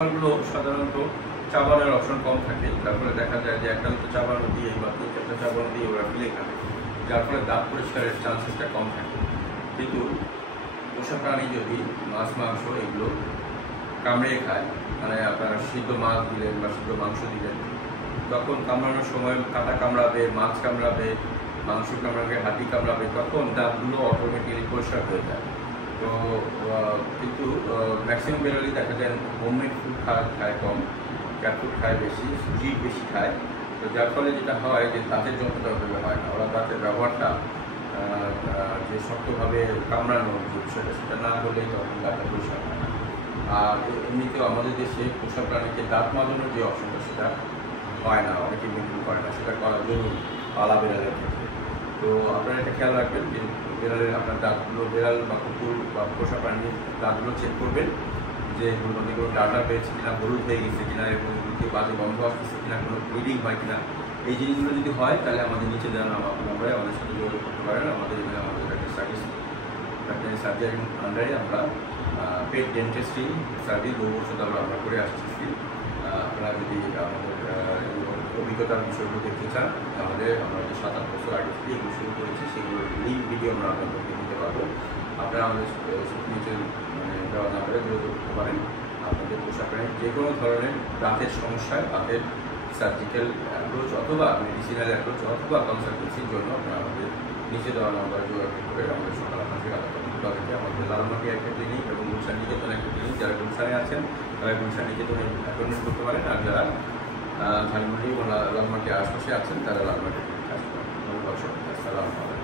গুলো সাধারণত চাবানোর অপশন কম থাকে, তারপরে দেখা যায় যে একটা দুটো চাবানো দিয়ে বা তিন চারটা চাবানো দিয়ে ওরা ফেলে খাবে, যার ফলে দাঁত পরিষ্কারের চান্সেসটা কম থাকে। কিন্তু পোষা প্রাণী যদি মাছ মাংস এগুলো কামড়ে খায়, মানে আপনারা সিদ্ধ মাছ দিলেন বা সিদ্ধ মাংস দিলেন, তখন কামড়ানোর সময় কাঁটা কামড়াবে, মাছ কামড়াবে, মাংস কামড়াবে, হাড্ডি কামড়াবে, তখন দাঁতগুলো অটোমেটিক্যালি পরিষ্কার হয়ে যায়। তো কিন্তু ম্যাক্সিমাম বেরোলেই দেখা যায় হোমমেড ফুড খায় কম, ক্যাট ফুড খায় বেশি, জিট বেশি খায়। তো যার ফলে যেটা হয় যে দাঁতের যন্ত্রটা ওইভাবে হয় না, ওরা দাঁতের ব্যবহারটা যে শক্তভাবে কামড়ানো সেটা না হলে তখন দাঁতের পরিষ্কার হয় না। আর এমনিতেও আমাদের দেশে পোষা প্রাণীকে দাঁত মাজানোর যে অপশনটা সেটা হয় না, অনেকে মেনটেন করে না, সেটা করা জরুরি পালা বেড়ালের ক্ষেত্রে। তো আপনারা এটা খেয়াল রাখবেন যে বেড়ালের আপনার দাঁতগুলো, বেড়াল বা কুকুর বা পোষা প্রাণীর দাঁতগুলো চেক করবেন যে কোনো ডাটা পেয়েছে কিনা, হলুদ হয়ে গেছে কিনা, এবং বাজে গন্ধ আসতেছে কিনা, কোনো ব্লিডিং হয় কিনা। এই জিনিসগুলো যদি হয় তাহলে আমাদের নিচে দেওয়া নাম্বারে আমাদের সাথে যোগাযোগ করতে পারেন। আমাদের একটা সার্ভিস সার্জারির আন্ডারে আমরা পেট ডেন্টিস্ট্রি সার্ভিস বহু বছর আমরা করে আসতেছি। আপনারা যদি আমাদের অভিজ্ঞতার বিষয়গুলো দেখতে চান তাহলে আমরা যে 7-8 বছর আগে থেকে এগুলো শুরু করেছি সেগুলোর লিঙ্ক ভিডিও আমরা আপনাদেরকে দিতে পারবো। আপনারা আমাদের নিচে দেওয়া নাম্বারে যোগাযোগ করতে পারেন। আপনাদের পোষা প্রাণীর যে কোনো ধরনের দাঁতের সমস্যায়, দাঁতের সার্জিক্যাল অ্যাপ্রোচ অথবা মেডিসিনাল অ্যাপ্রোচ অথবা কনসালটেন্সির জন্য আপনারা আমাদের নিচে দেওয়া নাম্বারে যোগাযোগ করে আমাদের সকাল 9টা থেকে রাত 9টা থেকে আমাদের লালমাটি একটা ক্লিনিক এবং গুলশান নিকেতন একটা ক্লিনিক, যারা গুলশানে আছেন তারা গুলশান নিকেতনে অ্যাপয়েন্টমেন্ট করতে পারেন, আর যারা ঝালমাটি এবং লালমাটির আশপাশে আছেন তারা লালমাটি ক্লিনিক আসতে পারেন। ধন্যবাদ সবাইকে। আসসালামু আলাইকুম।